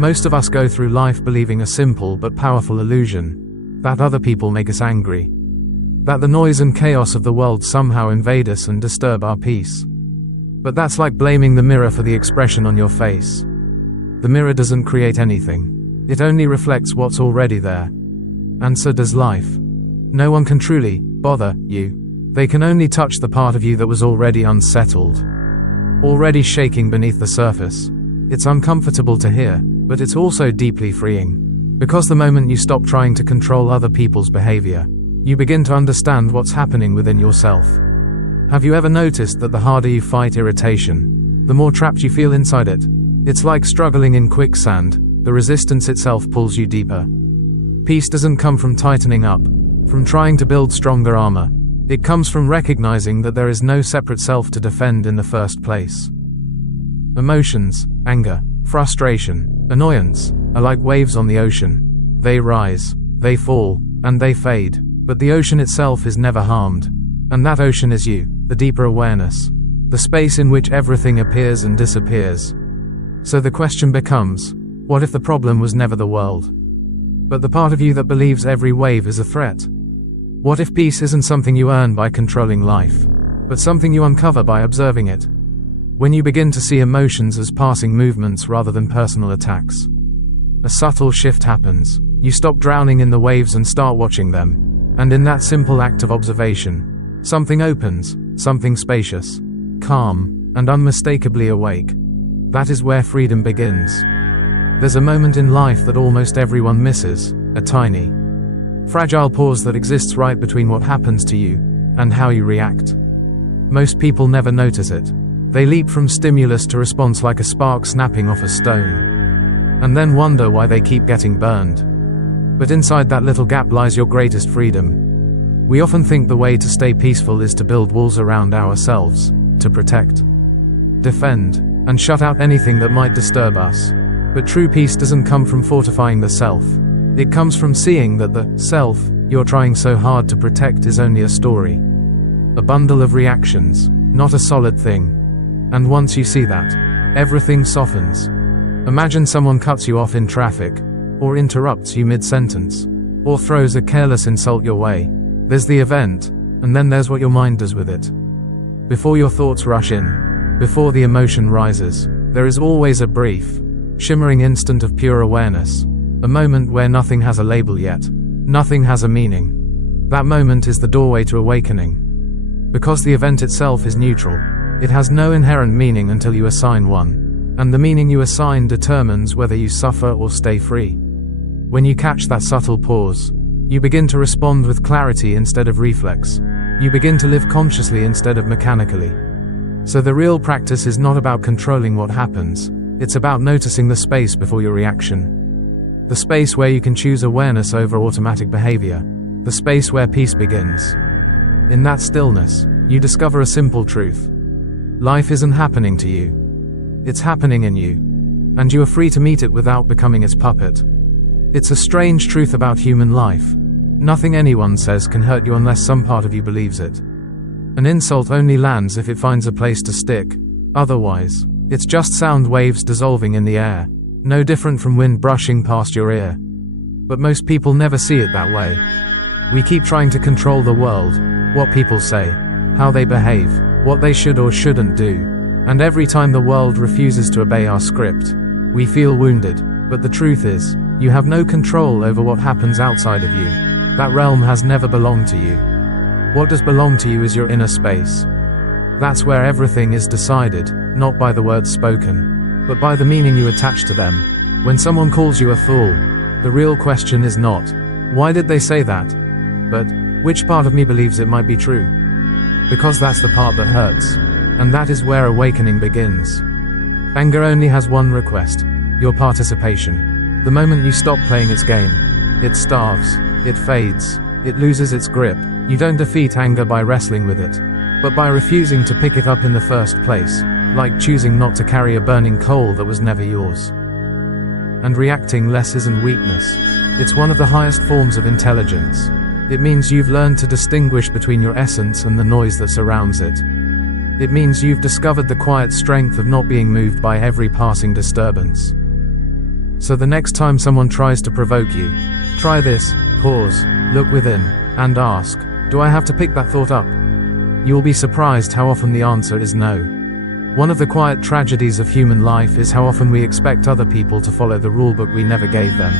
Most of us go through life believing a simple but powerful illusion, that other people make us angry, that the noise and chaos of the world somehow invade us and disturb our peace. But that's like blaming the mirror for the expression on your face. The mirror doesn't create anything. It only reflects what's already there. And so does life. No one can truly bother you. They can only touch the part of you that was already unsettled, already shaking beneath the surface. It's uncomfortable to hear, but it's also deeply freeing. Because the moment you stop trying to control other people's behavior, you begin to understand what's happening within yourself. Have you ever noticed that the harder you fight irritation, the more trapped you feel inside it? It's like struggling in quicksand. The resistance itself pulls you deeper. Peace doesn't come from tightening up, from trying to build stronger armor. It comes from recognizing that there is no separate self to defend in the first place. Emotions, anger, frustration, annoyance, are like waves on the ocean. They rise, they fall, and they fade, but the ocean itself is never harmed. And that ocean is you, the deeper awareness, the space in which everything appears and disappears. So the question becomes, what if the problem was never the world, but the part of you that believes every wave is a threat? What if peace isn't something you earn by controlling life, but something you uncover by observing it? When you begin to see emotions as passing movements rather than personal attacks, a subtle shift happens. You stop drowning in the waves and start watching them. And in that simple act of observation, something opens, something spacious, calm, and unmistakably awake. That is where freedom begins. There's a moment in life that almost everyone misses, a tiny, fragile pause that exists right between what happens to you and how you react. Most people never notice it. They leap from stimulus to response like a spark snapping off a stone, and then wonder why they keep getting burned. But inside that little gap lies your greatest freedom. We often think the way to stay peaceful is to build walls around ourselves, to protect, defend, and shut out anything that might disturb us. But true peace doesn't come from fortifying the self. It comes from seeing that the self you're trying so hard to protect is only a story, a bundle of reactions, not a solid thing. And once you see that, everything softens. Imagine someone cuts you off in traffic, or interrupts you mid-sentence, or throws a careless insult your way. There's the event, and then there's what your mind does with it. Before your thoughts rush in, before the emotion rises, there is always a brief, shimmering instant of pure awareness, a moment where nothing has a label yet, nothing has a meaning. That moment is the doorway to awakening. Because the event itself is neutral, it has no inherent meaning until you assign one, and the meaning you assign determines whether you suffer or stay free. When you catch that subtle pause, you begin to respond with clarity instead of reflex. You begin to live consciously instead of mechanically. So the real practice is not about controlling what happens, it's about noticing the space before your reaction. The space where you can choose awareness over automatic behavior. The space where peace begins. In that stillness, you discover a simple truth. Life isn't happening to you. It's happening in you. And you are free to meet it without becoming its puppet. It's a strange truth about human life. Nothing anyone says can hurt you unless some part of you believes it. An insult only lands if it finds a place to stick. Otherwise, it's just sound waves dissolving in the air, no different from wind brushing past your ear. But most people never see it that way. We keep trying to control the world, what people say, how they behave, what they should or shouldn't do. And every time the world refuses to obey our script, we feel wounded. But the truth is, you have no control over what happens outside of you. That realm has never belonged to you. What does belong to you is your inner space. That's where everything is decided, not by the words spoken, but by the meaning you attach to them. When someone calls you a fool, the real question is not, why did they say that? But, which part of me believes it might be true? Because that's the part that hurts. And that is where awakening begins. Anger only has one request, your participation. The moment you stop playing its game, it starves, it fades, it loses its grip. You don't defeat anger by wrestling with it, but by refusing to pick it up in the first place, like choosing not to carry a burning coal that was never yours. And reacting less isn't weakness. It's one of the highest forms of intelligence. It means you've learned to distinguish between your essence and the noise that surrounds it. It means you've discovered the quiet strength of not being moved by every passing disturbance. So the next time someone tries to provoke you, try this: pause, look within, and ask, do I have to pick that thought up? You'll be surprised how often the answer is no. One of the quiet tragedies of human life is how often we expect other people to follow the rulebook we never gave them.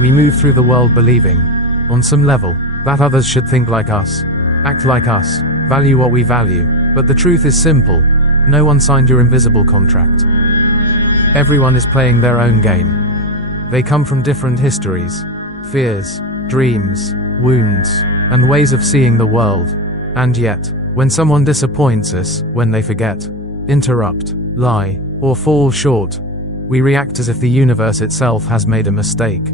We move through the world believing, on some level, that others should think like us, act like us, value what we value, but the truth is simple: no one signed your invisible contract. Everyone is playing their own game. They come from different histories, fears, dreams, wounds, and ways of seeing the world. And yet, when someone disappoints us, when they forget, interrupt, lie, or fall short, we react as if the universe itself has made a mistake.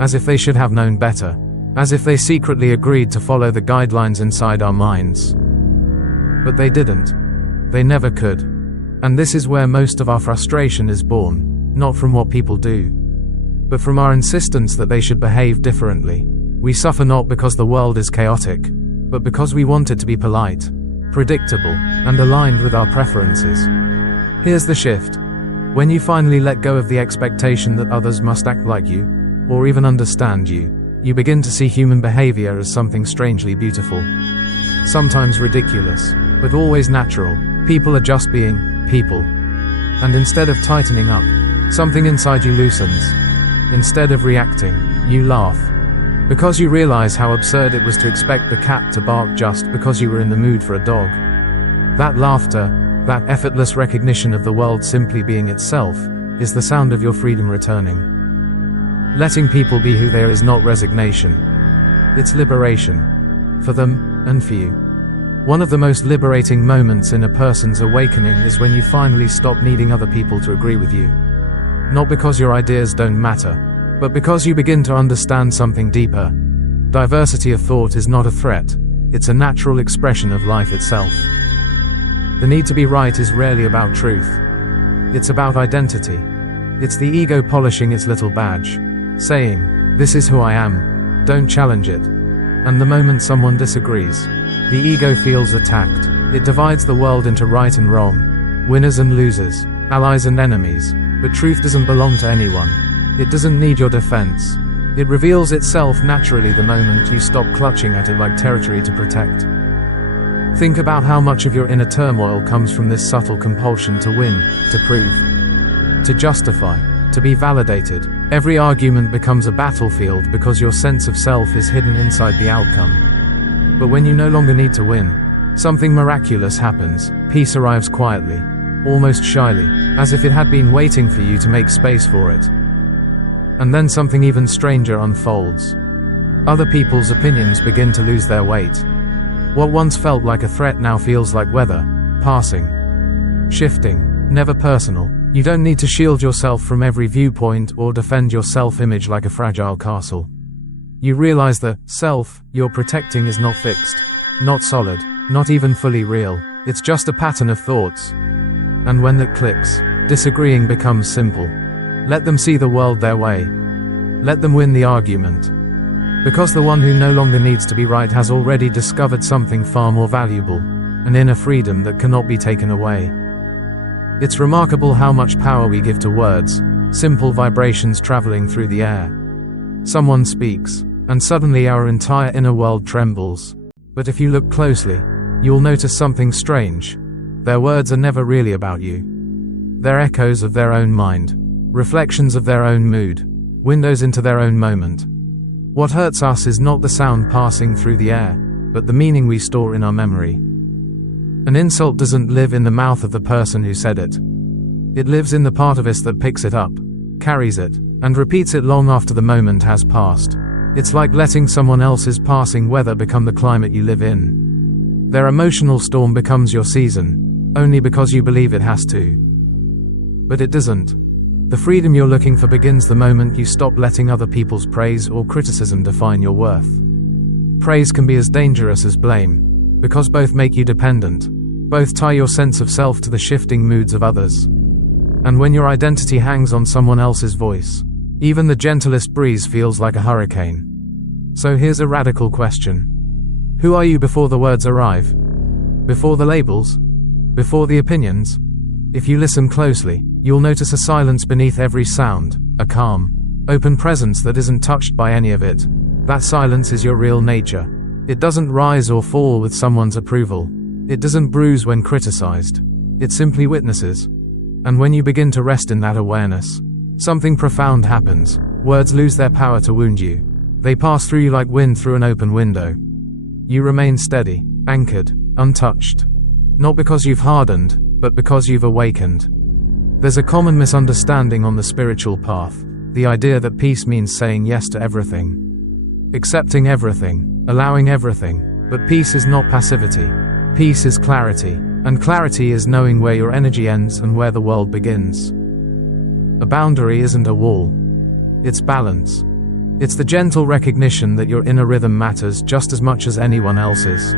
As if they should have known better. As if they secretly agreed to follow the guidelines inside our minds. But they didn't. They never could. And this is where most of our frustration is born, not from what people do, but from our insistence that they should behave differently. We suffer not because the world is chaotic, but because we want it to be polite, predictable, and aligned with our preferences. Here's the shift. When you finally let go of the expectation that others must act like you, or even understand you, you begin to see human behavior as something strangely beautiful. Sometimes ridiculous, but always natural. People are just being people. And instead of tightening up, something inside you loosens. Instead of reacting, you laugh. Because you realize how absurd it was to expect the cat to bark just because you were in the mood for a dog. That laughter, that effortless recognition of the world simply being itself, is the sound of your freedom returning. Letting people be who they are is not resignation. It's liberation. For them, and for you. One of the most liberating moments in a person's awakening is when you finally stop needing other people to agree with you. Not because your ideas don't matter, but because you begin to understand something deeper. Diversity of thought is not a threat, it's a natural expression of life itself. The need to be right is rarely about truth. It's about identity. It's the ego polishing its little badge, saying, "This is who I am, don't challenge it." And the moment someone disagrees, the ego feels attacked. It divides the world into right and wrong, winners and losers, allies and enemies. But truth doesn't belong to anyone. It doesn't need your defense. It reveals itself naturally the moment you stop clutching at it like territory to protect. Think about how much of your inner turmoil comes from this subtle compulsion to win, to prove, to justify, to be validated. Every argument becomes a battlefield because your sense of self is hidden inside the outcome. But when you no longer need to win, something miraculous happens. Peace arrives quietly, almost shyly, as if it had been waiting for you to make space for it. And then something even stranger unfolds. Other people's opinions begin to lose their weight. What once felt like a threat now feels like weather, passing, shifting, never personal. You don't need to shield yourself from every viewpoint or defend your self-image like a fragile castle. You realize the self you're protecting is not fixed, not solid, not even fully real. It's just a pattern of thoughts. And when that clicks, disagreeing becomes simple. Let them see the world their way. Let them win the argument. Because the one who no longer needs to be right has already discovered something far more valuable, an inner freedom that cannot be taken away. It's remarkable how much power we give to words, simple vibrations traveling through the air. Someone speaks, and suddenly our entire inner world trembles. But if you look closely, you'll notice something strange. Their words are never really about you. They're echoes of their own mind, reflections of their own mood, windows into their own moment. What hurts us is not the sound passing through the air, but the meaning we store in our memory. An insult doesn't live in the mouth of the person who said it. It lives in the part of us that picks it up, carries it, and repeats it long after the moment has passed. It's like letting someone else's passing weather become the climate you live in. Their emotional storm becomes your season, only because you believe it has to. But it doesn't. The freedom you're looking for begins the moment you stop letting other people's praise or criticism define your worth. Praise can be as dangerous as blame, because both make you dependent, both tie your sense of self to the shifting moods of others. And when your identity hangs on someone else's voice, even the gentlest breeze feels like a hurricane. So here's a radical question. Who are you before the words arrive? Before the labels? Before the opinions? If you listen closely, you'll notice a silence beneath every sound, A calm, open presence that isn't touched by any of it. That silence is your real nature. It doesn't rise or fall with someone's approval. It doesn't bruise when criticized. It simply witnesses. And when you begin to rest in that awareness, something profound happens. Words lose their power to wound you. They pass through you like wind through an open window. You remain steady, anchored, untouched. Not because you've hardened, but because you've awakened. There's a common misunderstanding on the spiritual path, the idea that peace means saying yes to everything. Accepting everything, allowing everything, but peace is not passivity. Peace is clarity, and clarity is knowing where your energy ends and where the world begins. A boundary isn't a wall. It's balance. It's the gentle recognition that your inner rhythm matters just as much as anyone else's.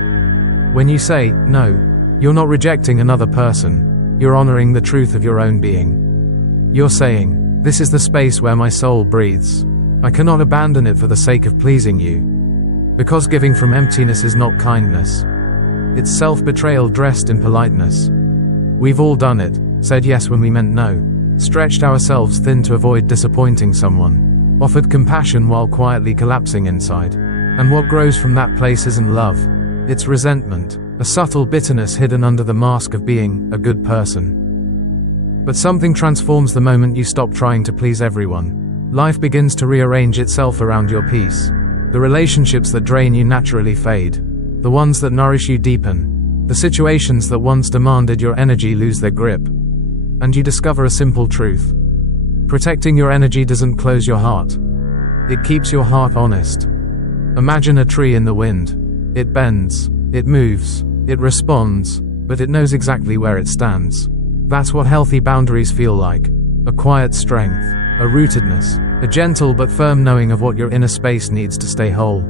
When you say, no, you're not rejecting another person, you're honoring the truth of your own being. You're saying, this is the space where my soul breathes. I cannot abandon it for the sake of pleasing you. Because giving from emptiness is not kindness. It's self-betrayal dressed in politeness. We've all done it, said yes when we meant no, stretched ourselves thin to avoid disappointing someone, offered compassion while quietly collapsing inside. And what grows from that place isn't love. It's resentment, a subtle bitterness hidden under the mask of being a good person. But something transforms the moment you stop trying to please everyone. Life begins to rearrange itself around your peace. The relationships that drain you naturally fade. The ones that nourish you deepen. The situations that once demanded your energy lose their grip. And you discover a simple truth. Protecting your energy doesn't close your heart. It keeps your heart honest. Imagine a tree in the wind. It bends, it moves, it responds, but it knows exactly where it stands. That's what healthy boundaries feel like. A quiet strength, a rootedness, a gentle but firm knowing of what your inner space needs to stay whole.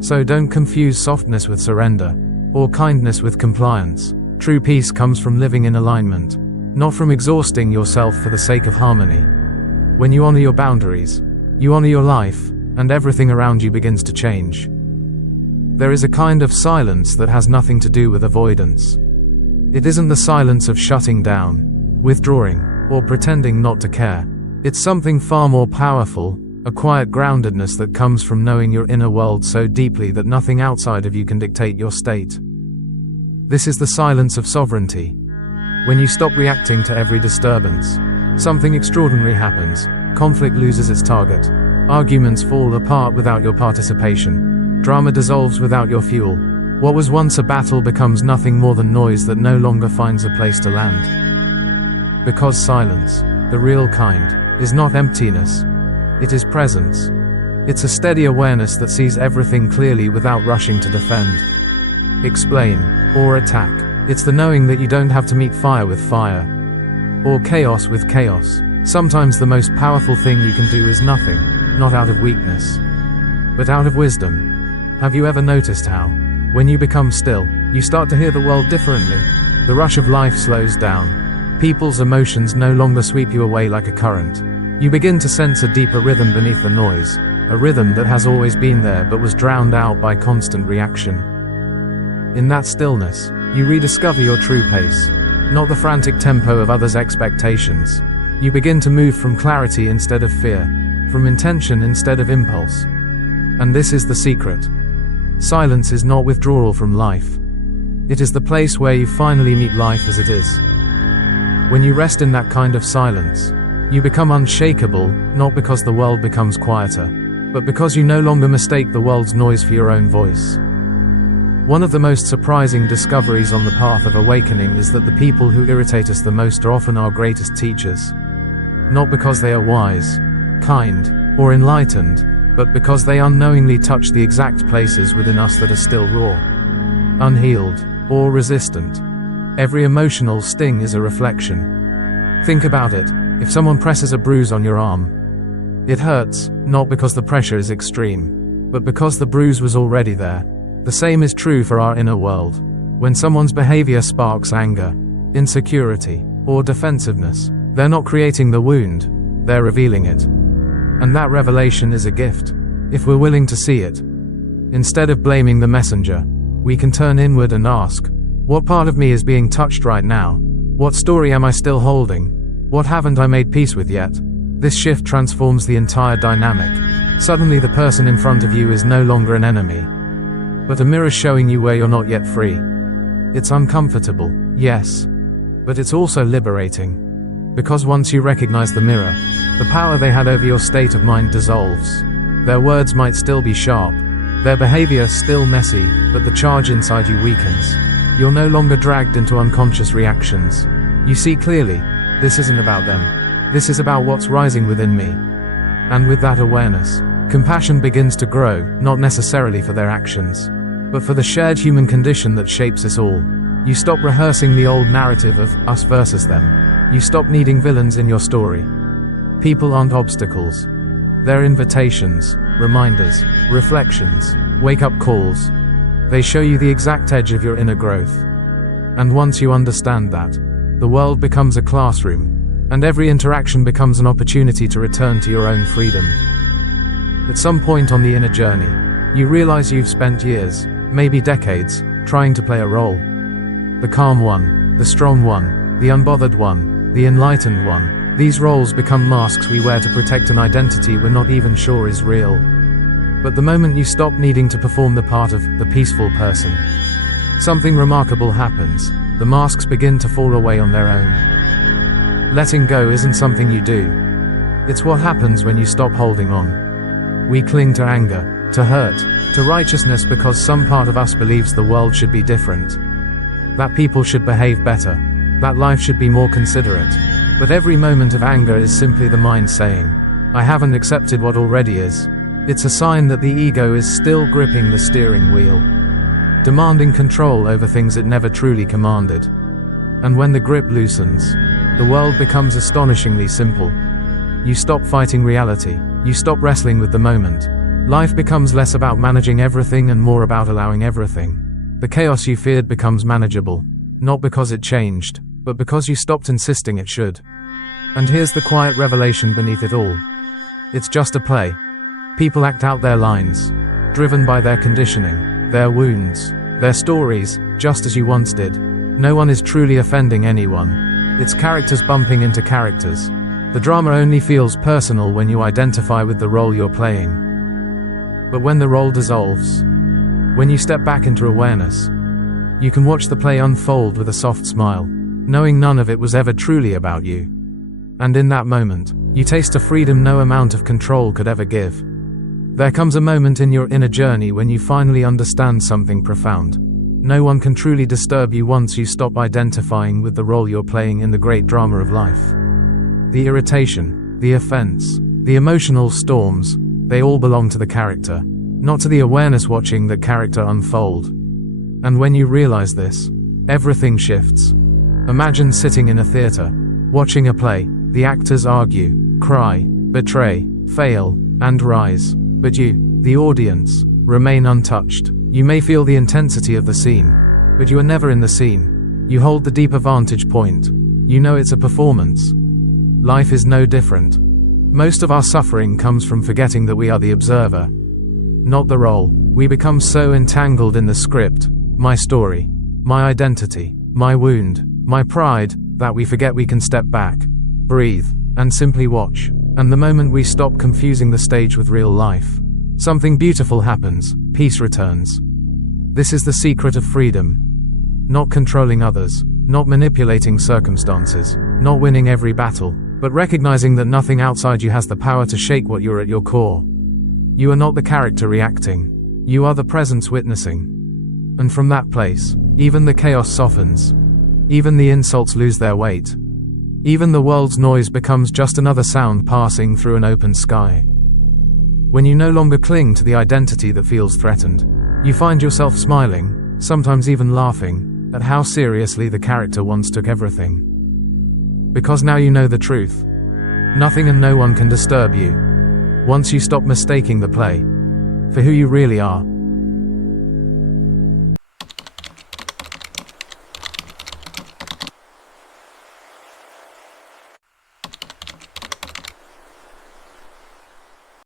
So don't confuse softness with surrender, or kindness with compliance. True peace comes from living in alignment, not from exhausting yourself for the sake of harmony. When you honor your boundaries, you honor your life, and everything around you begins to change. There is a kind of silence that has nothing to do with avoidance. It isn't the silence of shutting down, withdrawing, or pretending not to care. It's something far more powerful, a quiet groundedness that comes from knowing your inner world so deeply that nothing outside of you can dictate your state. This is the silence of sovereignty. When you stop reacting to every disturbance, something extraordinary happens. Conflict loses its target. Arguments fall apart without your participation. Drama dissolves without your fuel. What was once a battle becomes nothing more than noise that no longer finds a place to land. Because silence, the real kind, is not emptiness. It is presence. It's a steady awareness that sees everything clearly without rushing to defend, explain, or attack. It's the knowing that you don't have to meet fire with fire, or chaos with chaos. Sometimes the most powerful thing you can do is nothing, not out of weakness, but out of wisdom. Have you ever noticed how, when you become still, you start to hear the world differently? The rush of life slows down. People's emotions no longer sweep you away like a current. You begin to sense a deeper rhythm beneath the noise, a rhythm that has always been there but was drowned out by constant reaction. In that stillness, you rediscover your true pace, not the frantic tempo of others' expectations. You begin to move from clarity instead of fear, from intention instead of impulse. And this is the secret. Silence is not withdrawal from life. It is the place where you finally meet life as it is. When you rest in that kind of silence, you become unshakable, not because the world becomes quieter, but because you no longer mistake the world's noise for your own voice. One of the most surprising discoveries on the path of awakening is that the people who irritate us the most are often our greatest teachers. Not because they are wise, kind, or enlightened, but because they unknowingly touch the exact places within us that are still raw, unhealed, or resistant. Every emotional sting is a reflection. Think about it. If someone presses a bruise on your arm, it hurts, not because the pressure is extreme, but because the bruise was already there. The same is true for our inner world. When someone's behavior sparks anger, insecurity, or defensiveness, they're not creating the wound, they're revealing it. And that revelation is a gift, if we're willing to see it. Instead of blaming the messenger, we can turn inward and ask, what part of me is being touched right now? What story am I still holding? What haven't I made peace with yet? This shift transforms the entire dynamic. Suddenly the person in front of you is no longer an enemy, but a mirror showing you where you're not yet free. It's uncomfortable, yes, but it's also liberating. Because once you recognize the mirror, the power they had over your state of mind dissolves. Their words might still be sharp, their behavior still messy, but the charge inside you weakens. You're no longer dragged into unconscious reactions. You see clearly, this isn't about them. This is about what's rising within me. And with that awareness, compassion begins to grow, not necessarily for their actions, but for the shared human condition that shapes us all. You stop rehearsing the old narrative of us versus them. You stop needing villains in your story. People aren't obstacles. They're invitations, reminders, reflections, wake-up calls. They show you the exact edge of your inner growth. And once you understand that, the world becomes a classroom, and every interaction becomes an opportunity to return to your own freedom. At some point on the inner journey, you realize you've spent years, maybe decades, trying to play a role. The calm one, the strong one, the unbothered one, the enlightened one. These roles become masks we wear to protect an identity we're not even sure is real. But the moment you stop needing to perform the part of the peaceful person, something remarkable happens. The masks begin to fall away on their own. Letting go isn't something you do. It's what happens when you stop holding on. We cling to anger, to hurt, to righteousness because some part of us believes the world should be different. That people should behave better. That life should be more considerate. But every moment of anger is simply the mind saying, I haven't accepted what already is. It's a sign that the ego is still gripping the steering wheel, demanding control over things it never truly commanded. And when the grip loosens, the world becomes astonishingly simple. You stop fighting reality. You stop wrestling with the moment. Life becomes less about managing everything and more about allowing everything. The chaos you feared becomes manageable, not because it changed, but because you stopped insisting it should. And here's the quiet revelation beneath it all. It's just a play. People act out their lines, driven by their conditioning, their wounds, their stories, just as you once did. No one is truly offending anyone. It's characters bumping into characters. The drama only feels personal when you identify with the role you're playing. But when the role dissolves, when you step back into awareness, you can watch the play unfold with a soft smile, knowing none of it was ever truly about you. And in that moment, you taste a freedom no amount of control could ever give. There comes a moment in your inner journey when you finally understand something profound. No one can truly disturb you once you stop identifying with the role you're playing in the great drama of life. The irritation, the offense, the emotional storms, they all belong to the character, not to the awareness watching that character unfold. And when you realize this, everything shifts. Imagine sitting in a theater, watching a play. The actors argue, cry, betray, fail, and rise. But you, the audience, remain untouched. You may feel the intensity of the scene, but you are never in the scene. You hold the deeper vantage point. You know it's a performance. Life is no different. Most of our suffering comes from forgetting that we are the observer, not the role. We become so entangled in the script, my story, my identity, my wound, my pride, that we forget we can step back, breathe, and simply watch. And the moment we stop confusing the stage with real life, something beautiful happens. Peace returns. This is the secret of freedom. Not controlling others, not manipulating circumstances, not winning every battle, but recognizing that nothing outside you has the power to shake what you're at your core. You are not the character reacting. You are the presence witnessing. And from that place, even the chaos softens. Even the insults lose their weight. Even the world's noise becomes just another sound passing through an open sky. When you no longer cling to the identity that feels threatened, you find yourself smiling, sometimes even laughing, at how seriously the character once took everything. Because now you know the truth. Nothing and no one can disturb you. Once you stop mistaking the play for who you really are.